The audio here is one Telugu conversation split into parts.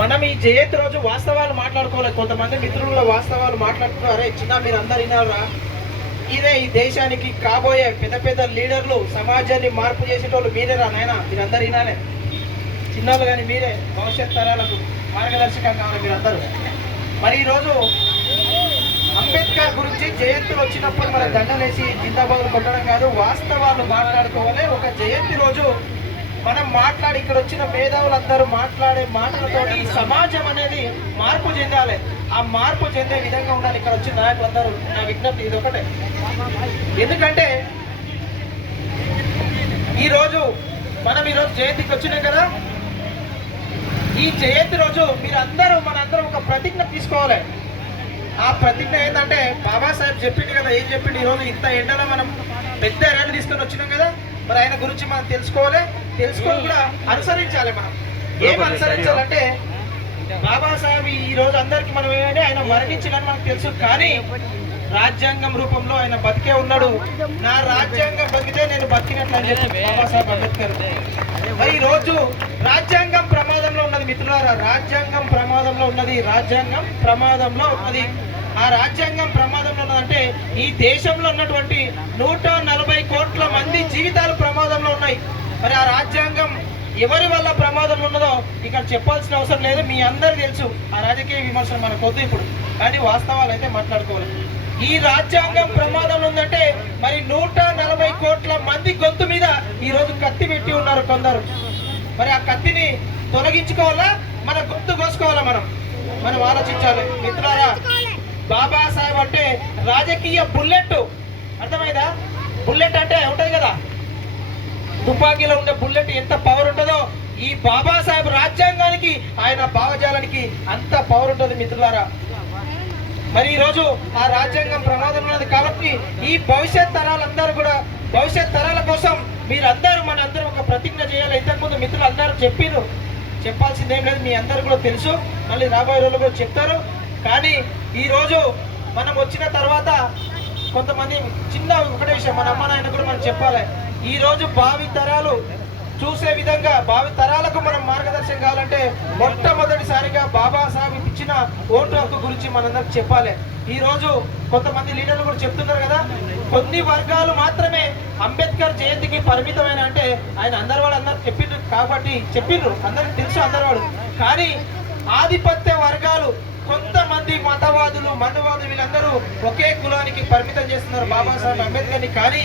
మనం ఈ జయంతి రోజు వాస్తవాలు మాట్లాడుకోలేదు కొంతమంది మిత్రులు వాస్తవాలు మాట్లాడుతున్నారు. చిన్న మీరు అందరు వినారా ఇదే ఈ దేశానికి కాబోయే పెద్ద పెద్ద లీడర్లు సమాజాన్ని మార్పు చేసేటోళ్ళు మీరేరా నాయన? మీరందరు వినాలే. చిన్నోళ్ళు కానీ మీరే భవిష్యత్ తరాలకు మార్గదర్శకం కావాలి మీరందరూ. మరి ఈరోజు అంబేద్కర్ గురించి జయంతులు వచ్చినప్పుడు మన దండలేసి జిందాబాద్ కొట్టడం కాదు వాస్తవాలు మాట్లాడుకోవాలి. ఒక జయంతి రోజు మనం మాట్లాడి ఇక్కడ వచ్చిన మేధావులందరూ మాట్లాడే మాటలతో ఈ సమాజం అనేది మార్పు చెందాలి. ఆ మార్పు చెందే విధంగా ఉండాలి. ఇక్కడ వచ్చిన నాయకులందరూ. నా విజ్ఞప్తి ఇది ఒకటే ఎందుకంటే ఈరోజు మనం ఈరోజు జయంతికి వచ్చినాం కదా. ఈ జయంతి రోజు మీరందరూ మనందరం ఒక ప్రతిజ్ఞ తీసుకోవాలి. ఆ ప్రతిజ్ఞ ఏంటంటే బాబాసాహెబ్ చెప్పిండు కదా ఏం చెప్పిండు? ఈరోజు ఇంత ఎండలో మనం పెద్ద ర్యాలీ తీసుకొని వచ్చినాం కదా. మరి ఆయన గురించి మనం తెలుసుకోవాలి. తెలుసుకొని కూడా అనుసరించాలి మనం. ఏం అనుసరించాలంటే బాబాసాహెబ్ ఈ రోజు అందరికి మనం ఏమంటే ఆయన మరణించినని మనకు తెలుసు. కానీ రాజ్యాంగం రూపంలో ఆయన బతికే ఉన్నాడు. నా రాజ్యాంగం బతికితే నేను బతికినట్లు అని చెప్పి బాబాసాహెబ్ అంబేద్కర్. మరి ఈ రోజు రాజ్యాంగం ప్రమాదంలో ఉన్నది మిత్రులారా రాజ్యాంగం ప్రమాదంలో ఉన్నది రాజ్యాంగం ప్రమాదంలో ఉన్నది. ఆ రాజ్యాంగం ప్రమాదంలో ఉన్నదంటే ఈ దేశంలో ఉన్నటువంటి నూట నలభై కోట్ల మంది జీవితాలు ప్రమాదంలో ఉన్నాయి. మరి ఆ రాజ్యాంగం ఎవరి వల్ల ప్రమాదం ఉన్నదో ఇక్కడ చెప్పాల్సిన అవసరం లేదు. మీ అందరు తెలుసు. ఆ రాజకీయ విమర్శలు మనకు వద్దు ఇప్పుడు. కానీ వాస్తవాలు అయితే మాట్లాడుకోవాలి. ఈ రాజ్యాంగం ప్రమాదం ఉందంటే మరి నూట నలభై కోట్ల మంది గొంతు మీద ఈరోజు కత్తి పెట్టి ఉన్నారు కొందరు. మరి ఆ కత్తిని తొలగించుకోవాలా? మన గొంతు కోసుకోవాలా మనం? మనం ఆలోచించాలి. మిత్రులారా బాబాసాహెబ్ అంటే రాజకీయ బుల్లెట్ అర్థమైందా? బుల్లెట్ అంటే ఉంటుంది కదా? తుపాకీలో ఉండే బుల్లెట్ ఎంత పవర్ ఉంటుందో ఈ బాబాసాహెబ్ రాజ్యాంగానికి ఆయన భావజాలానికి అంత పవర్ ఉంటుంది మిత్రులారా. మరి ఈరోజు ఆ రాజ్యాంగం ప్రమాదం ఉన్నది కాబట్టి ఈ భవిష్యత్ తరాలందరూ కూడా భవిష్యత్ తరాల కోసం మీరందరూ మన అందరూ ఒక ప్రతిజ్ఞ చేయాలి. ఇంతకుముందు మిత్రులు అందరూ చెప్పారు చెప్పాల్సింది ఏం లేదు మీ అందరు కూడా తెలుసు. మళ్ళీ రాబోయే రోజులు కూడా చెప్తారు. కానీ ఈరోజు మనం వచ్చిన తర్వాత కొంతమంది చిన్న ఒకటే విషయం మన అమ్మ నాయన కూడా మనం చెప్పాలి. ఈరోజు భావి తరాలు చూసే విధంగా భావి తరాలకు మనం మార్గదర్శనం కావాలంటే మొట్టమొదటిసారిగా బాబాసాహెబ్ ఇచ్చిన ఓటు హక్కు గురించి మనందరికి చెప్పాలి. ఈరోజు కొంతమంది లీడర్లు కూడా చెప్తున్నారు కదా కొన్ని వర్గాలు మాత్రమే అంబేద్కర్ జయంతికి పరిమితమైన అంటే ఆయన అందరి వాళ్ళు అందరు చెప్పిండ్రు కాబట్టి చెప్పిండ్రు. అందరికి తెలుసు అందరు వాళ్ళు. కానీ ఆధిపత్య వర్గాలు కొంతమంది మతవాదులు మతవాదులు వీళ్ళందరూ ఒకే కులానికి పరిమితం చేస్తున్నారు బాబాసాహెబ్ అంబేద్కర్ని. కానీ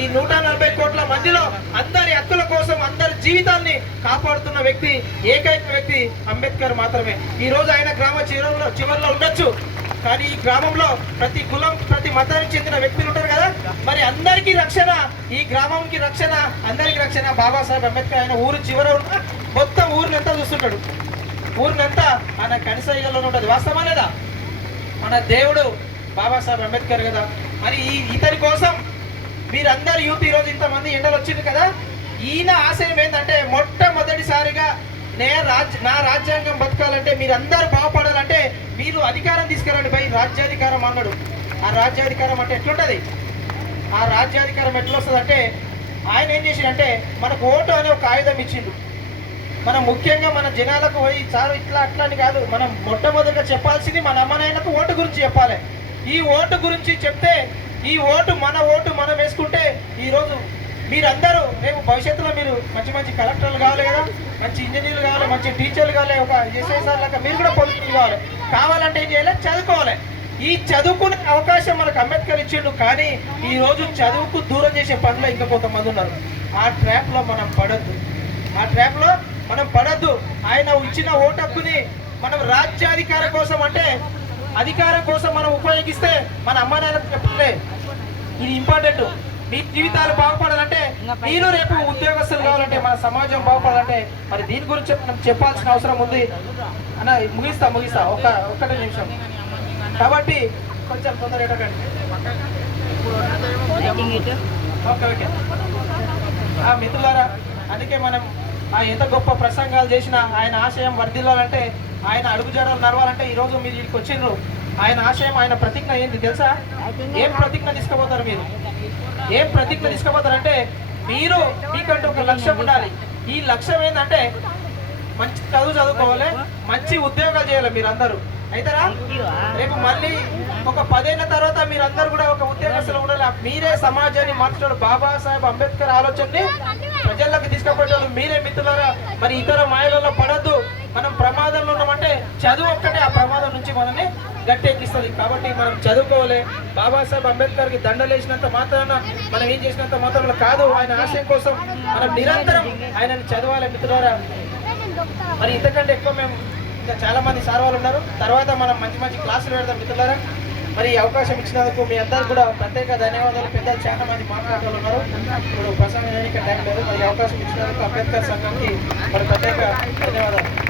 ఈ నూట నలభై కోట్ల మందిలో అందరి హక్కుల కోసం అందరి జీవితాన్ని కాపాడుతున్న వ్యక్తి ఏకైక వ్యక్తి అంబేద్కర్ మాత్రమే. ఈ రోజు ఆయన గ్రామ చివరిలో చివరిలో ఉండొచ్చు. కానీ ఈ గ్రామంలో ప్రతి కులం ప్రతి మతానికి చెందిన వ్యక్తులు ఉంటారు కదా? మరి అందరికీ రక్షణ ఈ గ్రామంకి రక్షణ అందరికీ రక్షణ బాబాసాహెబ్ అంబేద్కర్. ఆయన ఊరు చివర ఉన్న మొత్తం ఊరిని ఎంత చూస్తుంటాడు. ఊర్లంతా ఆయన కనిసైగల్లో ఉంటుంది వాస్తవా లేదా? మన దేవుడు బాబాసాహెబ్ అంబేద్కర్ కదా. మరి ఈ ఇతని కోసం మీరందరూ యూత్ ఈరోజు ఇంతమంది ఎండలు వచ్చింది కదా. ఈయన ఆశయం ఏంటంటే మొట్టమొదటిసారిగా నే రాజ్ నా రాజ్యాంగం బతకాలంటే మీరందరూ బాగుపడాలంటే మీరు అధికారం తీసుకురండి పై రాజ్యాధికారం అన్నాడు. ఆ రాజ్యాధికారం అంటే ఎట్లుంటుంది? ఆ రాజ్యాధికారం ఎట్లా వస్తుంది అంటే ఆయన ఏం చేసిండంటే మనకు ఓటు అనే ఒక ఆయుధం ఇచ్చిండు. మనం ముఖ్యంగా మన జనాలకు పోయి సార్ ఇట్లా అట్లా అని కాదు మనం మొట్టమొదటిగా చెప్పాల్సింది మన అమ్మనాయనకు ఓటు గురించి చెప్పాలి. ఈ ఓటు గురించి చెప్తే ఈ ఓటు మన ఓటు మనం వేసుకుంటే ఈరోజు మీరందరూ రేపు భవిష్యత్తులో మీరు మంచి మంచి కలెక్టర్లు కావాలి కదా మంచి ఇంజనీర్లు కావాలి మంచి టీచర్లు కావాలి ఒక ఎస్ఐసార్ లాగా మీరు కూడా పొలిటికల్ కావాలి. కావాలంటే ఏం చేయాలి? చదువుకోవాలి. ఈ చదువుకునే అవకాశం మనకు అంబేద్కర్ ఇచ్చిండు కానీ ఈ రోజు చదువుకు దూరం చేసే పనిలో ఇంకా కొంతమంది ఉన్నారు. ఆ ట్రాప్లో మనం పడద్దు. ఆ ట్రాప్లో మనం పడద్దు. ఆయన ఇచ్చిన ఓటు హక్కుని మనం రాజ్యాధికారం కోసం అంటే అధికారం కోసం మనం ఉపయోగిస్తే మన అమ్మ నాన్నకు చెప్పలే ఇది ఇంపార్టెంట్. మీ జీవితాలు బాగుపడాలంటే మీరు రేపు ఉద్యోగస్తులు కావాలంటే మన సమాజం బాగుపడాలంటే మరి దీని గురించి మనం చెప్పాల్సిన అవసరం ఉంది. అన్న ముగిస్తా ముగిస్తా. ఒక ఒక్కటే నిమిషం. కాబట్టి కొంచెం తొందర ఓకే ఓకే. ఆ మిత్రులారా అందుకే మనం ఎంత గొప్ప ప్రసంగాలు చేసినా ఆయన ఆశయం వర్ధిల్లాలంటే ఆయన అడుగుజాడలు నడవాలంటే ఈరోజు మీరు ఇక్కడికి వచ్చిండ్రు. ఆయన ఆశయం ఆయన ప్రతిజ్ఞ ఏంటి తెలుసా? ఏం ప్రతిజ్ఞ తీసుకుపోతారు మీరు? ఏం ప్రతిజ్ఞ తీసుకుపోతారంటే మీరు మీకంటే ఒక లక్ష్యం ఉండాలి. ఈ లక్ష్యం ఏంటంటే మంచి చదువు చదువుకోవాలి మంచి ఉద్యోగాలు చేయాలి మీరు అందరూ అయితారా? రేపు మళ్ళీ ఒక పదేళ్ళ తర్వాత మీరు అందరు కూడా ఒక ఉద్యోగస్తులు ఉండాలి మీరే సమాజాన్ని మార్చడం బాబాసాహెబ్ అంబేద్కర్ ఆలోచనని ప్రజల్లోకి తీసుకుపోయేవాళ్ళు మీరే మిత్రులారా. మరి ఇతర మాయలలో పడద్దు. మనం ప్రమాదంలో ఉన్నామంటే చదువు ఒక్కటే ఆ ప్రమాదం నుంచి మనల్ని గట్టెక్కిస్తుంది. కాబట్టి మనం చదువుకోవాలి. బాబాసాహెబ్ అంబేద్కర్కి దండలేసినంత మాత్రాన మనం ఏం చేసినంత మాత్రంలో కాదు. ఆయన ఆశయం కోసం మనం నిరంతరం ఆయనని చదవాలి మిత్రులారా. మరి ఇంతకంటే ఎక్కువ మేము ఇంకా చాలా మంది సార్ వాళ్ళు ఉన్నారు. తర్వాత మనం మంచి మంచి క్లాసులు పెడదాం మిత్రులారా. మరి ఈ అవకాశం ఇచ్చినందుకు మీ అందరు కూడా ప్రత్యేక ధన్యవాదాలు. పెద్దలు చాలా మంది మాట్లాడే ఉన్నారు. ఇప్పుడు ప్రసంగం టైం లేదు. మరి అవకాశం ఇచ్చినందుకు అంబేద్కర్ సంఘానికి మరి ప్రత్యేక ధన్యవాదాలు.